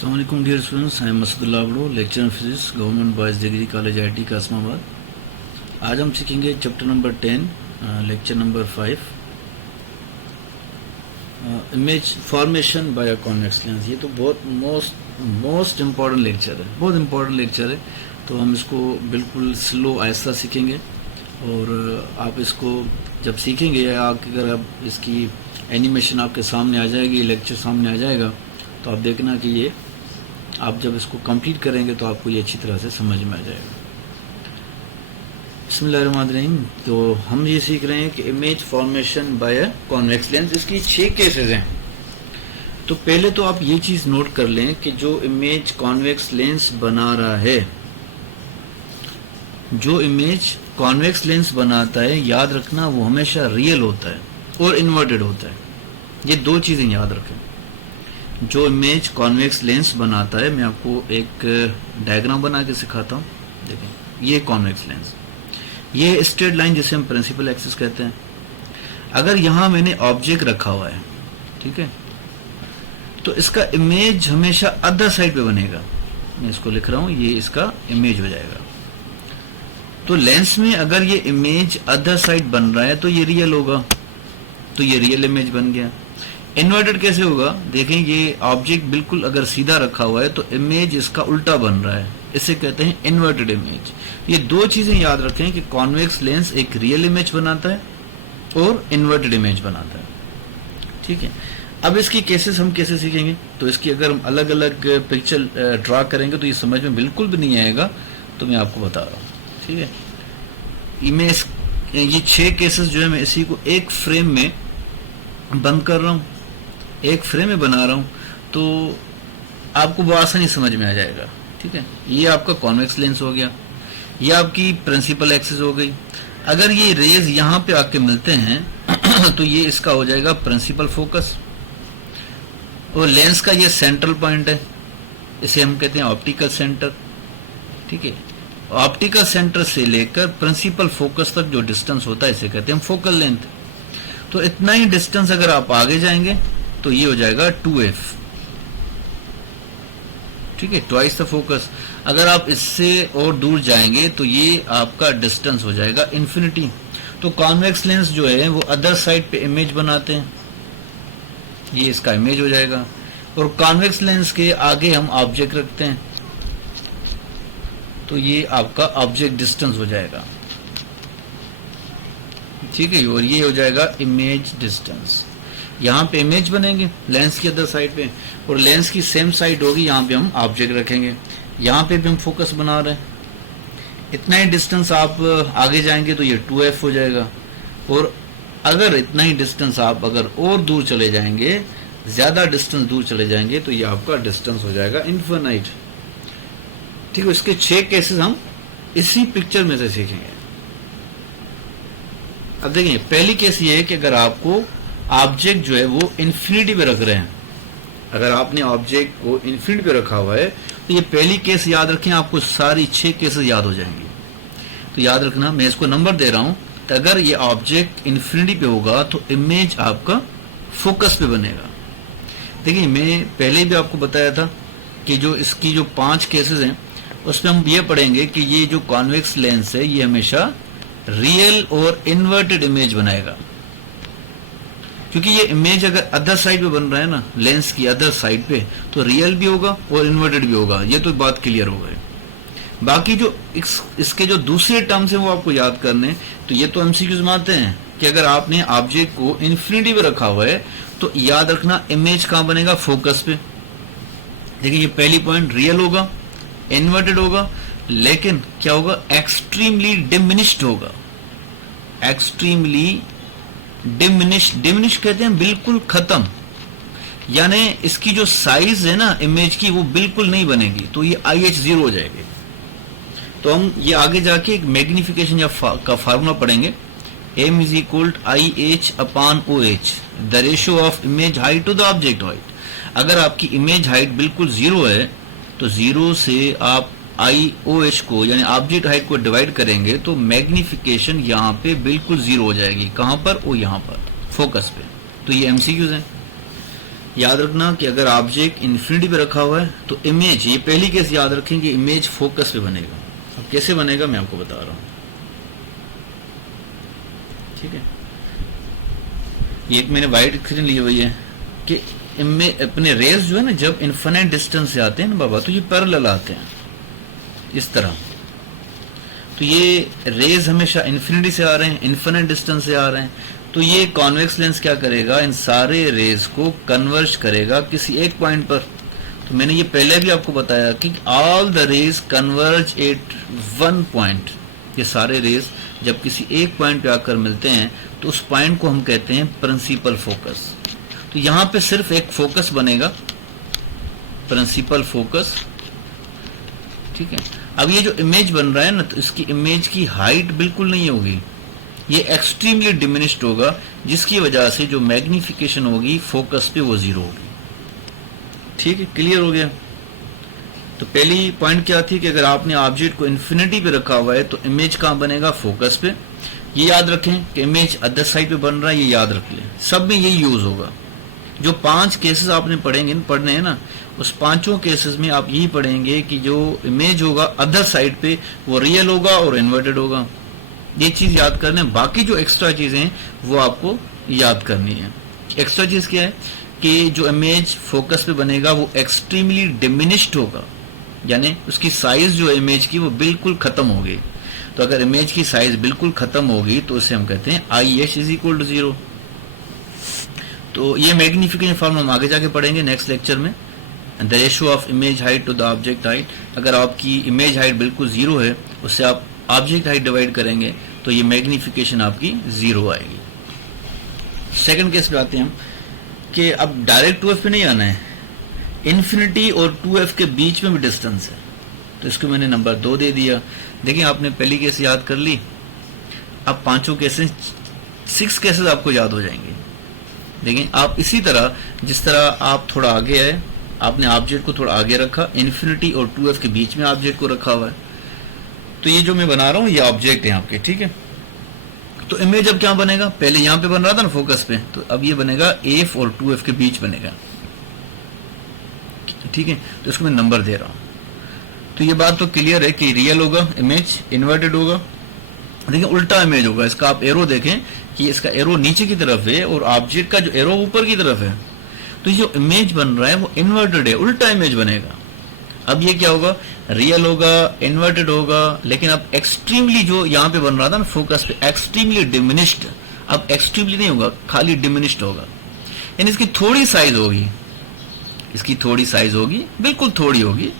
अस्सलाम वालेकुम dear students, I am Masoodullah Abro, lecture in physics, government boys degree college IT Qasimabad. आज हम सीखेंगे chapter number 10, lecture number 5, image formation by a convex lens. ये तो बहुत मोस्ट इम्पॉर्टेंट लेक्चर है, बहुत इम्पॉर्टेंट लेक्चर है। तो हम इसको बिल्कुल स्लो आहिस्ता सीखेंगे और आप इसको जब सीखेंगे, अगर आप इसकी एनिमेशन आपके सामने आ जाएगी, लेक्चर सामने आ जाएगा, तो आप देखना कि ये आप जब इसको कंप्लीट करेंगे तो आपको ये अच्छी तरह से समझ में आ जाएगा। बिस्मिल्लाहिर्रहमानिर्रहीम। तो हम ये सीख रहे हैं कि image formation by a convex lens, इसकी 6 केसेस हैं। तो पहले तो आप ये चीज़ नोट कर लें कि जो इमेज कॉन्वेक्स लेंस बना रहा है, जो इमेज कॉन्वेक्स लेंस बनाता है, याद रखना वो हमेशा रियल होता है और इन्वर्टेड होता है। ये 2 चीज़ें याद रखें। जो इमेज कॉन्वेक्स लेंस बनाता है, मैं आपको एक डायग्राम बना के सिखाता हूँ। देखें, ये कॉन्वेक्स लेंस, ये स्ट्रेट लाइन जिसे हम प्रिंसिपल एक्सिस कहते हैं। अगर यहाँ मैंने ऑब्जेक्ट रखा हुआ है, ठीक है, तो इसका इमेज हमेशा अदर साइड पे बनेगा। मैं इसको लिख रहा हूँ, ये इसका इमेज हो जाएगा। तो लेंस में अगर ये इमेज अदर साइड बन रहा है तो ये रियल होगा, तो ये रियल इमेज बन गया। इन्वर्टेड कैसे होगा? देखें, ये ऑब्जेक्ट बिल्कुल अगर सीधा रखा हुआ है तो इमेज इसका उल्टा बन रहा है, इसे कहते हैं इन्वर्टेड इमेज। ये 2 चीजें याद रखें कि कॉन्वेक्स लेंस एक रियल इमेज बनाता है और इन्वर्टेड इमेज बनाता है, ठीक है। अब इसकी केसेस हम कैसे सीखेंगे? तो इसकी अगर हम अलग अलग पिक्चर ड्रा करेंगे तो ये समझ में बिल्कुल भी नहीं आएगा, तो मैं आपको बता रहा हूँ, ठीक है। इमेज ये 6 केसेस जो है, मैं इसी को एक फ्रेम में बंद कर रहा हूँ, एक फ्रेम में बना रहा हूं, तो आपको बहुत आसानी समझ में आ जाएगा, ठीक है। ये आपका कॉन्वेक्स लेंस हो गया, ये आपकी प्रिंसिपल एक्सिस हो गई। अगर ये रेज यहां पे आके मिलते हैं तो ये इसका हो जाएगा प्रिंसिपल फोकस, और लेंस का ये सेंट्रल पॉइंट है, इसे हम कहते हैं ऑप्टिकल सेंटर, ठीक है। ऑप्टिकल सेंटर से लेकर प्रिंसिपल फोकस तक जो डिस्टेंस होता है, इसे कहते हैं फोकल लेंथ। तो इतना ही डिस्टेंस अगर आप आगे जाएंगे तो ये हो जाएगा 2f, ठीक है, ट्वाइस द फोकस। अगर आप इससे और दूर जाएंगे तो ये आपका डिस्टेंस हो जाएगा इंफिनिटी। तो कॉन्वेक्स लेंस जो है वो अदर साइड पे इमेज बनाते हैं, ये इसका इमेज हो जाएगा। और कॉन्वेक्स लेंस के आगे हम ऑब्जेक्ट रखते हैं, तो ये आपका ऑब्जेक्ट डिस्टेंस हो जाएगा, ठीक है। और ये हो जाएगा इमेज डिस्टेंस। यहाँ पे इमेज बनेंगे लेंस की अदर साइड पे, और लेंस की सेम साइड होगी, यहाँ पे हम ऑब्जेक्ट रखेंगे, यहाँ पे भी हम फोकस बना रहे हैं। इतना ही डिस्टेंस आप आगे जाएंगे तो ये 2f हो जाएगा। और अगर इतना ही डिस्टेंस आप अगर और दूर चले जाएंगे, ज्यादा डिस्टेंस दूर चले जाएंगे, तो ये आपका डिस्टेंस हो जाएगा इनफिनाइट, ठीक है। इसके 6 केसेस हम इसी पिक्चर में से सीखेंगे। अब देखिए, पहली केस ये है कि अगर आपको ऑब्जेक्ट जो है वो इन्फिनिटी पे रख रहे हैं, अगर आपने ऑब्जेक्ट को इन्फिनिटी पे रखा हुआ है, तो ये पहली केस याद रखें, आपको सारी 6 केसेस याद हो जाएंगी। तो याद रखना, मैं इसको नंबर दे रहा हूं, तो अगर ये ऑब्जेक्ट इन्फिनिटी पे होगा तो इमेज आपका फोकस पे बनेगा। देखिए, मैं पहले भी आपको बताया था कि जो इसकी जो 5 केसेस हैं, उसमें हम ये पढ़ेंगे कि ये जो कॉन्वेक्स लेंस है, ये हमेशा रियल और इन्वर्टेड इमेज बनाएगा। क्योंकि ये इमेज अगर अदर साइड पे बन रहा है ना, लेंस की अदर साइड पे, तो रियल भी होगा और इन्वर्टेड भी होगा। ये तो बात क्लियर हो गई। बाकी जो इसके जो दूसरे टर्म्स हैं वो आपको याद करने, तो ये तो एमसीक्यूज में आते हैं कि अगर आपने ऑब्जेक्ट को इन्फिनिटी पे रखा हुआ है तो याद रखना इमेज कहां बनेगा? फोकस पे। देखिए, ये पहली पॉइंट रियल होगा, इन्वर्टेड होगा, लेकिन क्या होगा? एक्सट्रीमली डिमिनिश्ड होगा। एक्सट्रीमली डिमिनिश कहते हैं बिल्कुल खत्म, यानी इसकी जो साइज है ना इमेज की, वो बिल्कुल नहीं बनेगी, तो ये IH 0 हो जाएगी। तो हम ये आगे जाके एक मैग्निफिकेशन का फार्मूला पढ़ेंगे, m is equal IH/OH, the ratio of image height to the object height. अगर आपकी इमेज हाइट बिल्कुल 0 है, तो 0 से आप IOH को यानी ऑब्जेक्ट हाइट को डिवाइड करेंगे तो मैग्निफिकेशन यहाँ पे बिल्कुल 0 हो जाएगी। कहां पर? वो यहाँ पर फोकस पे। तो ये एमसीक्यूज हैं। याद रखना कि अगर ऑब्जेक्ट इन्फिनिटी पे रखा हुआ है तो इमेज, ये पहली केस याद रखें कि इमेज फोकस पे बनेगा। अब कैसे बनेगा मैं आपको बता रहा हूं, ठीक है। ये एक मैंने वाइट स्क्रीन ली हुई है कि इनमें अपने रेज जो है ना, जब इन्फिनिट डिस्टेंस से आते हैं ना बाबा, तो ये पैरेलल आते हैं इस तरह। तो ये रेज हमेशा इन्फिनिटी से आ रहे हैं, इन्फिनिट डिस्टेंस से आ रहे हैं, तो ये कॉन्वेक्स लेंस क्या करेगा, इन सारे रेज को कन्वर्ज करेगा किसी एक पॉइंट पर। तो मैंने ये पहले भी आपको बताया कि all the rays converge at one point. ये सारे रेज जब किसी एक पॉइंट पे आकर मिलते हैं तो उस पॉइंट को हम कहते हैं प्रिंसिपल फोकस। तो यहां पे सिर्फ एक फोकस बनेगा, प्रिंसिपल फोकस, ठीक है। अब ये जो इमेज बन रहा है ना, तो इसकी इमेज की हाइट बिल्कुल नहीं होगी, ये एक्सट्रीमली डिमिनिश्ड होगा, जिसकी वजह से जो मैग्निफिकेशन होगी फोकस पे वो जीरो होगी। ठीक है, क्लियर हो गया। तो पहली पॉइंट क्या थी कि अगर आपने ऑब्जेक्ट को इन्फिनिटी पे रखा हुआ है तो इमेज कहां बनेगा, फोकस पे। ये याद रखें कि इमेज अदर साइड पे बन रहा है, ये याद रख लें, सब में यही यूज होगा। जो 5 केसेस आपने पढ़ने हैं ना, उस 5 केसेस में आप यही पढ़ेंगे कि जो इमेज होगा अदर साइड पे वो रियल होगा और इन्वर्टेड होगा। ये चीज याद करना है। बाकी जो एक्स्ट्रा चीजें हैं वो आपको याद करनी है। एक्स्ट्रा चीज क्या है कि जो इमेज फोकस पे बनेगा वो एक्सट्रीमली डिमिनिश्ड होगा, यानी उसकी साइज जो इमेज की वो बिल्कुल खत्म होगी। तो अगर इमेज की साइज बिल्कुल खत्म होगी तो उसे हम कहते हैं IH इज इक्वल टू 0। तो ये मैग्निफिकेशन फॉर्मूला हम आगे जाके पढ़ेंगे नेक्स्ट लेक्चर में। The ratio of image height to the object height, अगर आपकी इमेज हाइट बिल्कुल 0 है, उससे आप ऑब्जेक्ट हाइट डिवाइड करेंगे तो ये मैग्निफिकेशन आपकी 0 आएगी। सेकंड केस पे आते हैं हम कि अब डायरेक्ट 2f पे नहीं आना है, इन्फिनिटी और 2f के बीच में भी डिस्टेंस है, तो इसको मैंने नंबर 2 दे दिया। देखिए आपने पहली केस याद कर ली, अब 5 केसेस 6 केसेस आपको याद हो जाएंगे। देखिए आप इसी तरह, जिस तरह आप थोड़ा आगे आए, आपने ऑब्जेक्ट को थोड़ा आगे रखा, इन्फिनिटी और 2f के बीच में ऑब्जेक्ट को रखा हुआ है, तो ये जो मैं बना रहा हूं ये ऑब्जेक्ट है आपके, ठीक है। तो इमेज अब क्या बनेगा, पहले यहां पे बन रहा था ना फोकस पे, तो अब ये बनेगा f और 2f के बीच बनेगा, ठीक है। तो इसको मैं नंबर दे रहा हूं। तो ये बात तो क्लियर है कि रियल होगा, इमेज इन्वर्टेड होगा। देखिए उल्टा इमेज होगा, इसका आप एरो देखें कि इसका एरो नीचे की तरफ है और ऑब्जेक्ट का जो एरो ऊपर की तरफ है, तो जो इमेज बन रहा है वो इन्वर्टेड है, उल्टा इमेज बनेगा। अब ये क्या होगा, रियल होगा, इन्वर्टेड होगा, लेकिन अब एक्सट्रीमली जो यहाँ पे बन रहा था ना फोकस पे, एक्सट्रीमली डिमिनिश्ड, अब एक्सट्रीमली नहीं होगा, खाली डिमिनिश्ड होगा, यानी इसकी थोड़ी साइज होगी, इसकी थोड़ी साइज होगी, बिल्कुल थोड़ी होगी,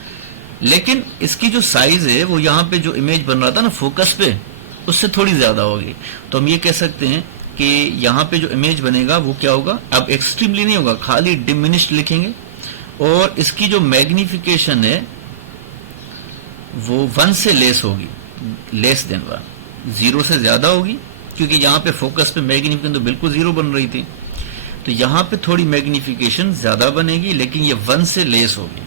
लेकिन इसकी जो साइज है वो यहाँ पे जो इमेज बन रहा था ना फोकस पे, उससे थोड़ी ज्यादा होगी। तो हम ये कह सकते हैं कि यहाँ पे जो इमेज बनेगा वो क्या होगा, अब एक्सट्रीमली नहीं होगा, खाली डिमिनिश्ड लिखेंगे, और इसकी जो मैग्निफिकेशन है वो 1 से लेस होगी, लेस देन 1, 0 से ज्यादा होगी, क्योंकि यहाँ पे फोकस पे मैग्निफिकेशन तो बिल्कुल 0 बन रही थी, तो यहाँ पे थोड़ी मैग्निफिकेशन ज्यादा बनेगी, लेकिन ये 1 से लेस होगी,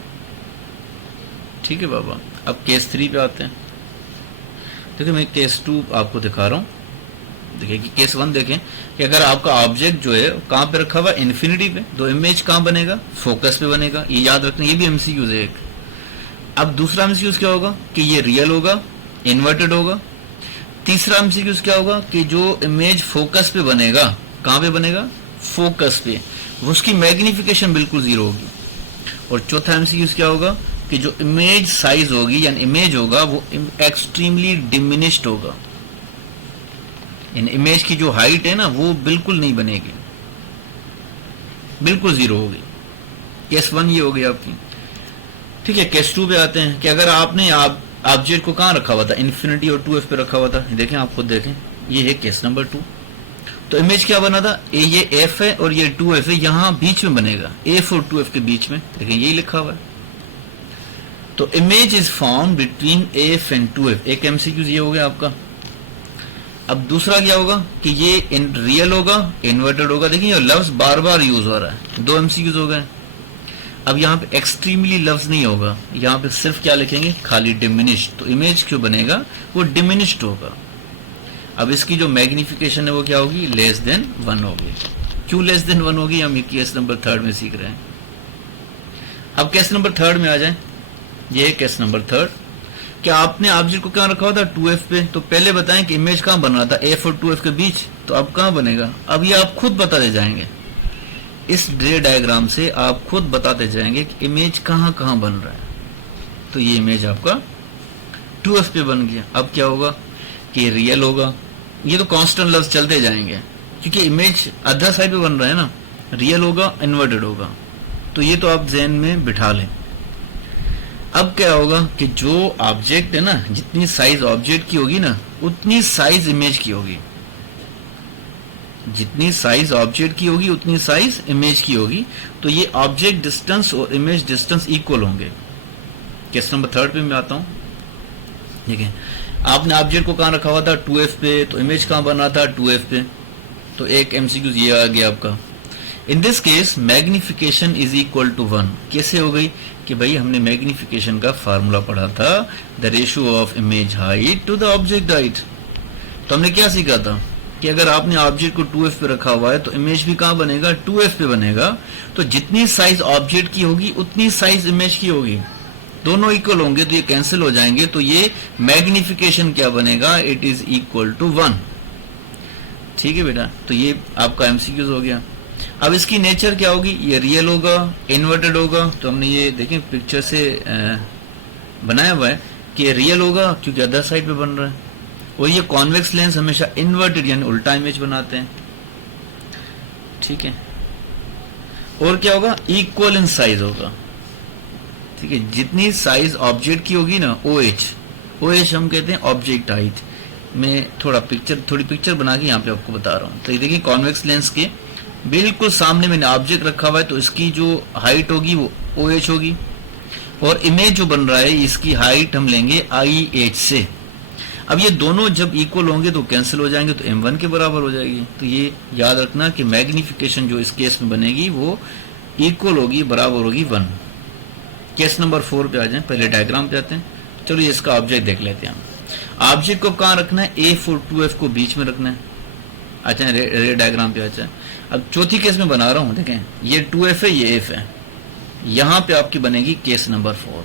ठीक है बाबा। अब केस 3 पे आते हैं। देखिए मैं केस 2 आपको दिखा रहा हूं। देखिए कि केस 1 देखें कि अगर आपका ऑब्जेक्ट जो है कहां पे रखा हुआ है, इन्फिनिटी पे, तो इमेज कहां बनेगा, फोकस पे बनेगा। ये याद रखना, ये भी एमसीक्यूज है एक। अब दूसरा एमसीक्यूज क्या होगा कि ये रियल होगा, इन्वर्टेड होगा। तीसरा एमसीक्यूज क्या होगा कि जो इमेज फोकस पे बनेगा, कहां पे बनेगा, फोकस पे, उसकी मैग्निफिकेशन बिल्कुल 0 होगी। और चौथा एमसीक्यूज क्या होगा कि जो इमेज साइज होगी यानी इमेज होगा वो एक्सट्रीमली डिमिनिश्ड होगा, इन इमेज की जो हाइट है ना वो बिल्कुल नहीं बनेगी, बिल्कुल 0 होगी। केस 1 ये हो गई आपकी, ठीक है। केस 2 पे आते हैं कि अगर आपने ऑब्जेक्ट को कहां रखा हुआ था, इन्फिनिटी और 2f पे रखा हुआ था, देखें आप खुद देखें, ये है केस नंबर 2। तो इमेज क्या बना था, ये f है और ये 2f है, यहां बीच में बनेगा, f और 2f के बीच में, देखें यही लिखा हुआ है। तो image is form between f and 2f, एक एमसीक्यू ये हो गया आपका। अब दूसरा क्या होगा कि ये रियल होगा, इन्वर्टेड होगा। देखिए लफ्ज बार बार यूज हो रहा है, 2 एमसीक्यूज हो गए। अब यहाँ पे एक्सट्रीमली लफ्ज नहीं होगा, यहाँ पे सिर्फ क्या लिखेंगे, खाली डिमिनिश्ड। तो इमेज क्यों बनेगा, वो डिमिनिश्ड होगा। अब इसकी जो मैग्निफिकेशन है वो क्या होगी, लेस देन 1 होगी। क्यों लेस देन 1 होगी, हम केस नंबर थर्ड में सीख रहे हैं। अब केस नंबर थर्ड में आ जाए, ये है केस नंबर थर्ड। क्या आपने ऑब्जेक्ट को कहाँ रखा हुआ था, 2f पे, तो पहले बताएं कि इमेज कहाँ बन रहा था, f और 2f के बीच, तो अब कहाँ बनेगा, अब ये आप खुद बताते जाएंगे, इस रे डायग्राम से आप खुद बताते जाएंगे कि इमेज कहाँ कहाँ बन रहा है। तो ये इमेज आपका 2f पे बन गया। अब क्या होगा कि रियल होगा, ये तो कांस्टेंट लफ्ज चलते जाएंगे क्योंकि इमेज अदर साइड पे बन रहा है ना, रियल होगा इन्वर्टेड होगा, तो ये तो आप ज़हन में बिठा लें। अब क्या होगा कि जो ऑब्जेक्ट है ना, जितनी साइज ऑब्जेक्ट की होगी ना, उतनी साइज इमेज की होगी, जितनी साइज ऑब्जेक्ट की होगी उतनी साइज इमेज की होगी। तो ये ऑब्जेक्ट डिस्टेंस और इमेज डिस्टेंस इक्वल होंगे। केस नंबर थर्ड पे मैं आता हूं। ठीक है, आपने ऑब्जेक्ट को कहां रखा हुआ था, 2f पे, तो इमेज कहां बना था, 2f पे। तो एक एमसीक्यू ये आ गया आपका। In this case magnification is equal to 1। कैसे हो गई कि भाई हमने मैग्निफिकेशन का फार्मूला पढ़ा था, the ratio of image height to the object height. तो हमने क्या सीखा था कि अगर आपने ऑब्जेक्ट को 2f पे रखा हुआ है तो इमेज भी कहां बनेगा, 2f पे बनेगा। तो जितनी साइज ऑब्जेक्ट की होगी उतनी साइज इमेज की होगी, दोनों इक्वल होंगे तो ये कैंसिल हो जाएंगे। तो ये मैग्निफिकेशन क्या बनेगा, इट इज इक्वल टू 1। ठीक है बेटा, तो ये आपका एमसीक्यूज हो गया। अब इसकी नेचर क्या होगी, ये रियल होगा इन्वर्टेड होगा। तो हमने ये देखें पिक्चर से बनाया हुआ है कि रियल होगा क्योंकि अदर साइड पे बन रहा है, और ये कॉन्वेक्स लेंस हमेशा इन्वर्टेड यानी उल्टा इमेज बनाते हैं। ठीक है, और क्या होगा, इक्वल इन साइज होगा। ठीक है, जितनी साइज ऑब्जेक्ट की होगी ना, OH हम कहते हैं ऑब्जेक्ट हाइट। मैं थोड़ी पिक्चर बना के यहाँ पे आपको बता रहा हूँ। तो ये देखिए कॉन्वेक्स लेंस के बिल्कुल सामने मैंने ऑब्जेक्ट रखा हुआ है, तो इसकी जो हाइट होगी वो OH होगी, और इमेज जो बन रहा है इसकी हाइट हम लेंगे IH से। अब ये दोनों जब इक्वल होंगे तो कैंसिल हो जाएंगे, तो M1 के बराबर हो जाएगी। तो ये याद रखना कि मैग्निफिकेशन जो इस केस में बनेगी वो इक्वल होगी, बराबर होगी 1। केस नंबर 4 पे आ जाए, पहले डायग्राम पे आते हैं। चलिए इसका ऑब्जेक्ट देख लेते हैं हम। ऑब्जेक्ट को कहाँ रखना है, A और 2F को बीच में रखना है। अच्छा रे डायग्राम पे अच्छा। अब चौथी केस में बना रहा हूं, देखें ये 2F है, ये F है, यहां पे आपकी बनेगी केस नंबर 4।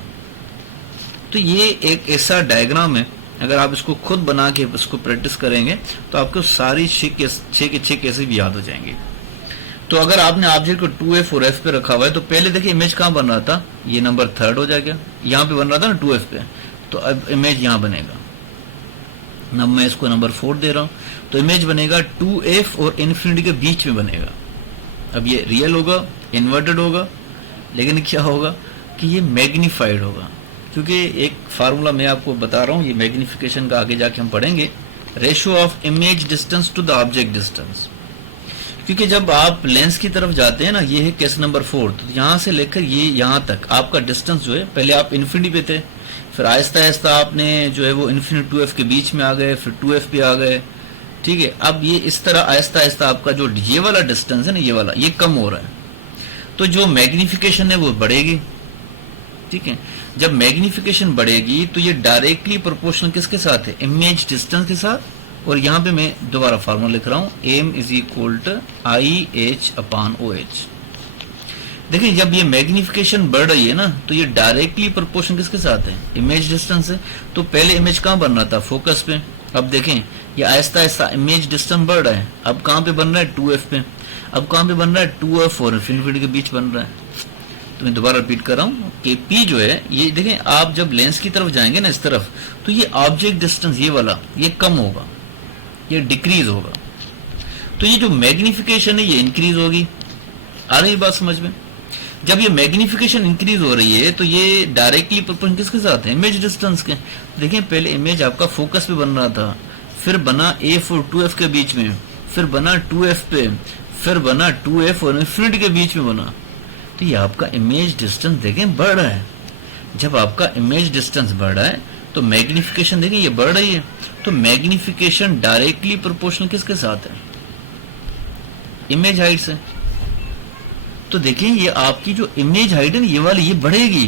तो ये एक ऐसा डायग्राम है, अगर आप इसको खुद बना के इसको प्रैक्टिस करेंगे तो आपको सारी 6 के 6 केसेस भी याद हो जाएंगे। तो अगर आपने ऑब्जेक्ट को 2F और F पे रखा हुआ है तो पहले देखिए इमेज कहां बन रहा था, ये नंबर थर्ड हो जाएगा, यहां पे बन रहा था ना 2F पे, तो अब इमेज यहां बनेगा। अब मैं इसको नंबर 4 दे रहा हूं, तो इमेज बनेगा 2F और इन्फिनिटी के बीच में बनेगा। अब ये रियल होगा इन्वर्टेड होगा, लेकिन क्या होगा कि ये मैग्नीफाइड होगा, क्योंकि एक फार्मूला मैं आपको बता रहा हूं, ये मैग्निफिकेशन का आगे जाके हम पढ़ेंगे, ratio of image distance to the object distance. क्योंकि जब आप लेंस की तरफ जाते हैं ना, ये है केस नंबर 4, तो यहां से लेकर ये यहां तक आपका डिस्टेंस जो है, पहले आप इन्फिनिटी पे थे, फिर आहिस्ता आहिस्ता आपने जो है वो इन्फिनिटी 2F के बीच में आ गए, फिर 2F पे आ गए। ठीक है, अब ये इस तरह आहिस्ता आहिस्ता आपका जो ये वाला डिस्टेंस है ना, ये वाला ये कम हो रहा है, तो जो मैग्निफिकेशन है वो बढ़ेगी। ठीक है, जब मैग्निफिकेशन बढ़ेगी तो ये डायरेक्टली प्रोपोर्शनल किसके साथ है, इमेज डिस्टेंस के साथ। और यहां पे मैं दोबारा फार्मूला लिख रहा हूं, M is equal to IH/OH। देखिए जब ये मैग्निफिकेशन बढ़ रही है ना, तो ये डायरेक्टली प्रोपोर्शन किसके साथ है, इमेज डिस्टेंस से। तो पहले इमेज कहां बन रहा था, फोकस पे। अब देखें ये आहिस्ता आहिस्ता इमेज डिस्टेंस बढ़ रहा है, अब कहां पे बन रहा है, 2F पे। अब कहां पे बन रहा है, 2F और इन्फिनिटी के बीच बन रहा है। तो मैं दोबारा रिपीट कर रहा हूं कि P जो है, ये देखें आप जब लेंस की तरफ जाएंगे ना इस तरफ, तो ये ऑब्जेक्ट डिस्टेंस ये वाला ये कम होगा, ये डिक्रीज होगा। तो ये जो मैग्निफिकेशन है ये इंक्रीज होगी। आ रही बात समझ में। जब ये मैग्निफिकेशन इंक्रीज हो रही है तो ये डायरेक्टली प्रोपोर्शनल किसके साथ है, इमेज डिस्टेंस के। देखिए पहले इमेज आपका फोकस पे बन रहा था, फिर बना F और 2F के बीच में, फिर बना 2F पे, फिर बना 2F और इन्फिनिटी के बीच में बना। तो ये आपका इमेज डिस्टेंस देखें बढ़ रहा है। जब आपका इमेज डिस्टेंस बढ़ रहा है तो मैग्निफिकेशन देखें ये बढ़ रही है। तो मैग्निफिकेशन डायरेक्टली प्रोपोर्शनल किसके साथ है, इमेज हाइट से। तो देखिए ये आपकी जो इमेज हाइट है ना, ये वाली ये बढ़ेगी।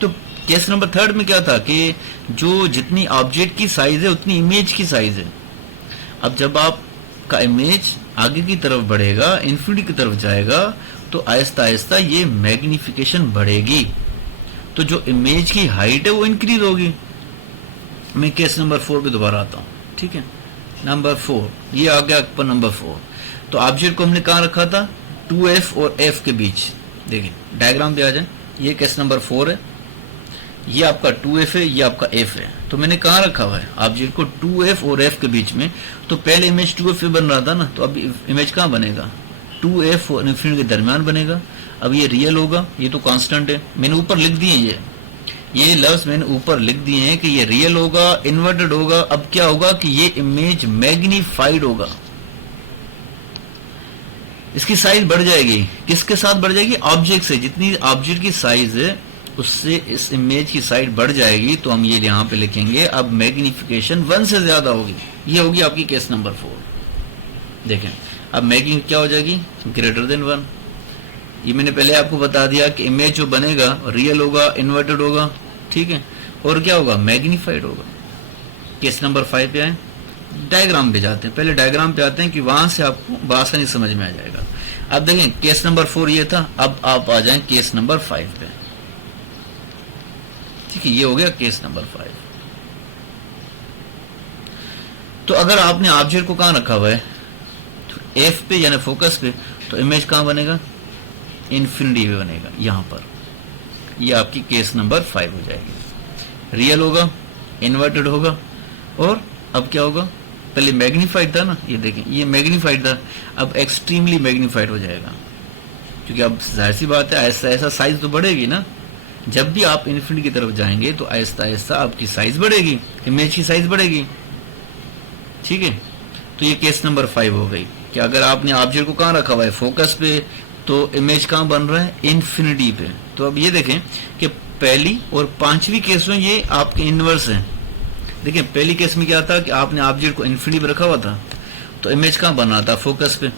तो केस नंबर 3 में क्या था कि जो जितनी ऑब्जेक्ट की साइज है उतनी इमेज की साइज है। अब जब आपका इमेज आगे की तरफ बढ़ेगा, इन्फिनिटी की तरफ जाएगा, तो आहिस्ता आहिस्ता ये मैग्निफिकेशन बढ़ेगी, तो जो इमेज की हाइट है वो इंक्रीज होगी। मैं केस नंबर 4 पे दोबारा आता हूँ, ठीक है। नंबर 4, ये आ गया पर नंबर 4। तो ऑब्जेक्ट को हमने कहाँ रखा था? 2f और f के बीच। देखिए डायग्राम पे आ जाए, ये केस नंबर 4 है, ये आपका 2f है, ये आपका f है। तो मैंने कहाँ रखा हुआ है ऑब्जेक्ट को? 2f और f के बीच में। तो पहले इमेज 2f बन रहा था ना, तो अब इमेज कहाँ बनेगा? 2f और इन्फिनिटी के दरमियान बनेगा। अब ये रियल होगा, ये तो कांस्टेंट है, मैंने ऊपर लिख दिए ये लफ्ज मैंने ऊपर लिख दिए हैं कि ये रियल होगा, इन्वर्टेड होगा। अब क्या होगा कि ये इमेज मैग्नीफाइड होगा, इसकी साइज बढ़ जाएगी। किसके साथ बढ़ जाएगी? ऑब्जेक्ट से। जितनी ऑब्जेक्ट की साइज है उससे इस इमेज की साइज बढ़ जाएगी। तो हम ये यहाँ पे लिखेंगे अब मैग्निफिकेशन 1 से ज्यादा होगी। ये होगी आपकी केस नंबर 4। देखें अब मैग्नी क्या हो जाएगी? Greater than 1। ये मैंने पहले आपको बता दिया कि इमेज जो बनेगा रियल होगा, इन्वर्टेड होगा, ठीक है, और क्या होगा? मैग्नीफाइड होगा। केस नंबर 5 पे आए, डायग्राम पे जाते हैं। पहले डायग्राम पे आते हैं कि वहां से आपको बआसानी समझ में आ जाएगा। अब देखें केस नंबर 4 ये था, अब आप आ जाएं केस नंबर 5 पे, ठीक है। ये हो गया केस नंबर 5। तो अगर आपने ऑब्जेक्ट को कहां रखा हुआ है? तो एफ पे यानी फोकस पे, तो इमेज कहां बनेगा? इन्फिनिटी पे बनेगा, यहां पर। ये आपकी केस नंबर 5 हो जाएगी। रियल होगा, इन्वर्टेड होगा, और अब क्या होगा? पहले मैग्नीफाइड था ना, ये देखें ये मैग्नीफाइड था, अब एक्सट्रीमली मैग्नीफाइड हो जाएगा, क्योंकि अब जाहिर सी बात है ऐसा ऐसा साइज तो बढ़ेगी ना। जब भी आप इन्फिनिटी की तरफ जाएंगे तो आहिस्ता आहिस्ता आपकी साइज बढ़ेगी, इमेज की साइज बढ़ेगी, ठीक है। तो ये केस नंबर 5 हो गई कि अगर आपने ऑब्जेक्ट को कहां रखा हुआ है? फोकस पे, तो इमेज कहां बन रहा है? इन्फिनिटी पे। तो अब ये देखें कि पहली और 5वीं केस में ये आपके इनवर्स है। देखिए पहली केस में क्या था कि आपने ऑब्जेक्ट को इन्फिनिटी पे रखा हुआ था, तो इमेज कहां बन रहा था? फोकस पे।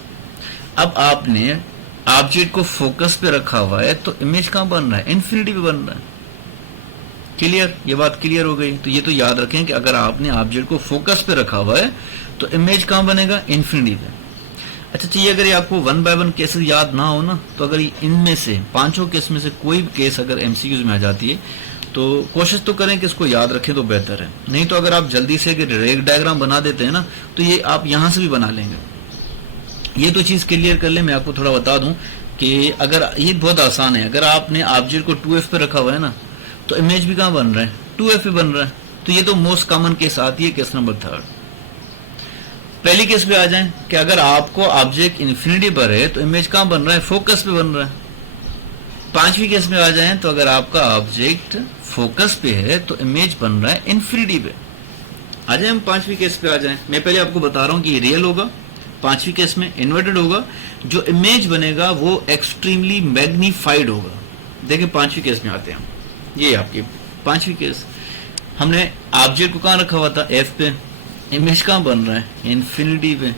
अब आपने ऑब्जेक्ट को फोकस पे रखा हुआ है, तो इमेज कहां बन रहा है? इन्फिनिटी पे बन रहा है। क्लियर? ये बात क्लियर हो गई। तो ये तो याद रखें कि अगर आपने ऑब्जेक्ट को फोकस पे रखा हुआ है तो इमेज कहां बनेगा? इन्फिनिटी पे। अच्छा चाहिए, अगर ये आपको 1 बाय 1 केसेस याद ना हो ना, तो अगर इनमें से 5 केस में से कोई भी केस अगर एमसीक्यूज में आ जाती है तो कोशिश तो करें कि इसको याद रखें तो बेहतर है। नहीं तो अगर आप जल्दी से रेग डायग्राम बना देते हैं ना, तो ये आप यहां से भी बना लेंगे। ये तो चीज क्लियर कर ले। मैं आपको थोड़ा बता दूं कि अगर ये बहुत आसान है, अगर आपने ऑब्जेक्ट को 2f पे रखा हुआ है ना, तो इमेज भी कहां बन रहा है? 2f पे बन रहा है। तो ये तो मोस्ट कॉमन केस आती है, केस नंबर 3। पहली केस पे आ जाएं कि अगर आपको ऑब्जेक्ट इन्फिनिटी पर है तो इमेज कहां बन रहा है? फोकस पे बन रहा है। 5वीं केस में आ जाएं तो अगर आपका ऑब्जेक्ट फोकस पे है तो इमेज बन रहा है इन्फिनिटी पे। आ जाए हम 5वीं केस पे आ जाएं। मैं पहले आपको बता रहा हूं कि ये रियल होगा, 5वीं केस में इन्वर्टेड होगा, जो इमेज बनेगा वो एक्सट्रीमली मैग्नीफाइड होगा। देखिए 5वीं केस में आते हैं हम, ये आपकी 5वीं केस। हमने ऑब्जेक्ट को कहां रखा हुआ था? एफ पे। इमेज कहां बन रहा है? इन्फिनिटी पे।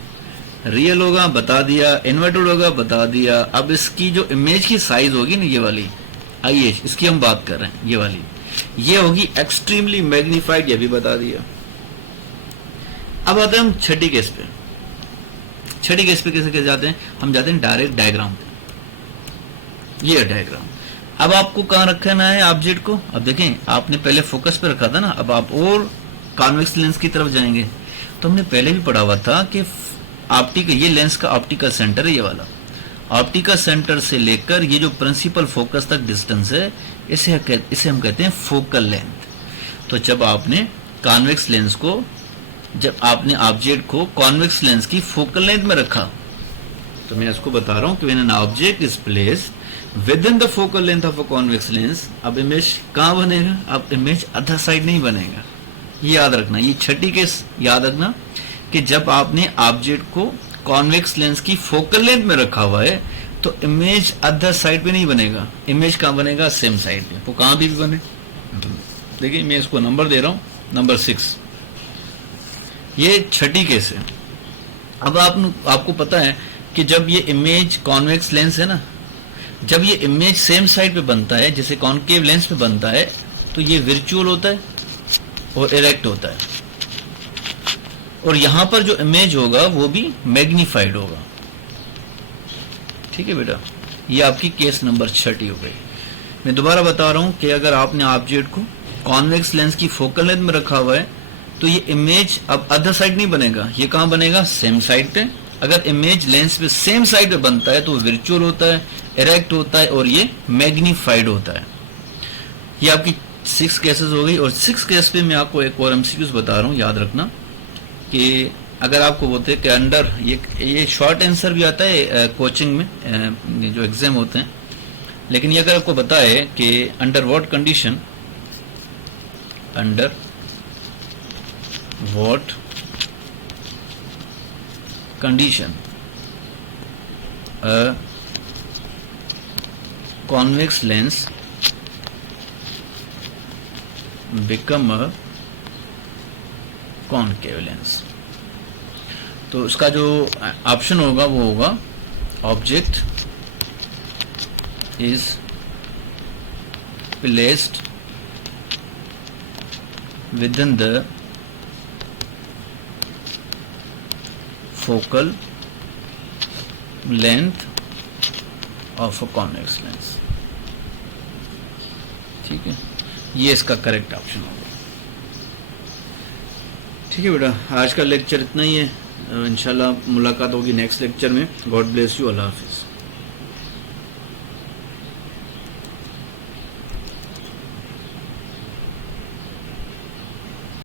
रियल होगा बता दिया, इन्वर्टेड होगा बता दिया। अब इसकी जो इमेज की साइज होगी ना, ये वाली आइए इसकी हम बात कर रहे हैं, ये वाली ये होगी एक्सट्रीमली मैग्नीफाइड, ये भी बता दिया। अब आते हैं हम 6ठी केस पे। 6ठी केस पे कैसे जाते हैं? हम जाते हैं डायरेक्ट डायग्राम पे। ये डायग्राम। अब आपको कहां रखना है ऑब्जेक्ट को? अब देखें आपने पहले फोकस पे रखा था ना, अब आप और कॉन्वेक्स लेंस की तरफ जाएंगे। तो हमने पहले भी पढ़ा हुआ था कि ये लेंस का ऑप्टिकल सेंटर है, ये वाला ऑप्टिकल सेंटर से लेकर ये जो प्रिंसिपल फोकस तक डिस्टेंस है, इसे हम कहते हैं फोकल लेंथ। तो जब आपने कॉन्वेक्स लेंस को, जब आपने ऑब्जेक्ट को कॉन्वेक्स लेंस की फोकल लेंथ में रखा, तो मैं इसको बता रहा हूं कि when an object is placed with in the focal length of a convex lens, अब इमेज कहां बनेगा? अब इमेज अदर साइड नहीं बनेगा। ये याद रखना, ये 6ठी केस याद रखना कि जब आपने ऑब्जेक्ट को कॉन्वेक्स लेंस की फोकल लेंथ में रखा हुआ है तो इमेज अदर साइड पे नहीं बनेगा। इमेज कहां बनेगा? सेम साइड पे। वो कहां भी बने। देखिए मैं इसको नंबर दे रहा हूं, नंबर 6। ये 6ठी केस है। अब आपको पता है कि जब ये इमेज कॉन्वेक्स लेंस है ना, जब ये इमेज सेम साइड पे बनता है, जैसे कॉन्केव लेंस पे बनता है, तो ये वर्चुअल होता है और इरेक्ट होता है, और यहां पर जो इमेज होगा वो भी मैग्नीफाइड होगा। ठीक है बेटा, ये आपकी केस नंबर 6 हो गई। मैं दोबारा बता रहा हूं कि अगर आपने ऑब्जेक्ट को कॉन्वेक्स लेंस की फोकल लेंथ में रखा हुआ है तो ये इमेज अब अदर साइड नहीं बनेगा, ये कहां बनेगा, सेम साइड पे। अगर इमेज लेंस पे सेम साइड पे बनता है तो वर्चुअल होता है, इरेक्ट होता है और ये मैग्नीफाइड होता है। ये आपकी 6 केसेस हो गई। और 6 केस पे मैं आपको एक और एमसीक्यूज बता रहा हूं, याद रखना कि अगर आपको बोलते हैं कि अंडर, ये शॉर्ट आंसर भी आता है कोचिंग में जो एग्जाम होते हैं, लेकिन ये अगर आपको बताए कि under what condition, under what condition a convex lens become a concave lens, तो उसका जो ऑप्शन होगा वो होगा object is placed within the focal length of a convex lens। ठीक है, ये इसका करेक्ट ऑप्शन होगा। ठीक है बेटा, आज का लेक्चर इतना ही है। इंशाल्लाह मुलाकात होगी नेक्स्ट लेक्चर में। God bless you, Allah Hafiz.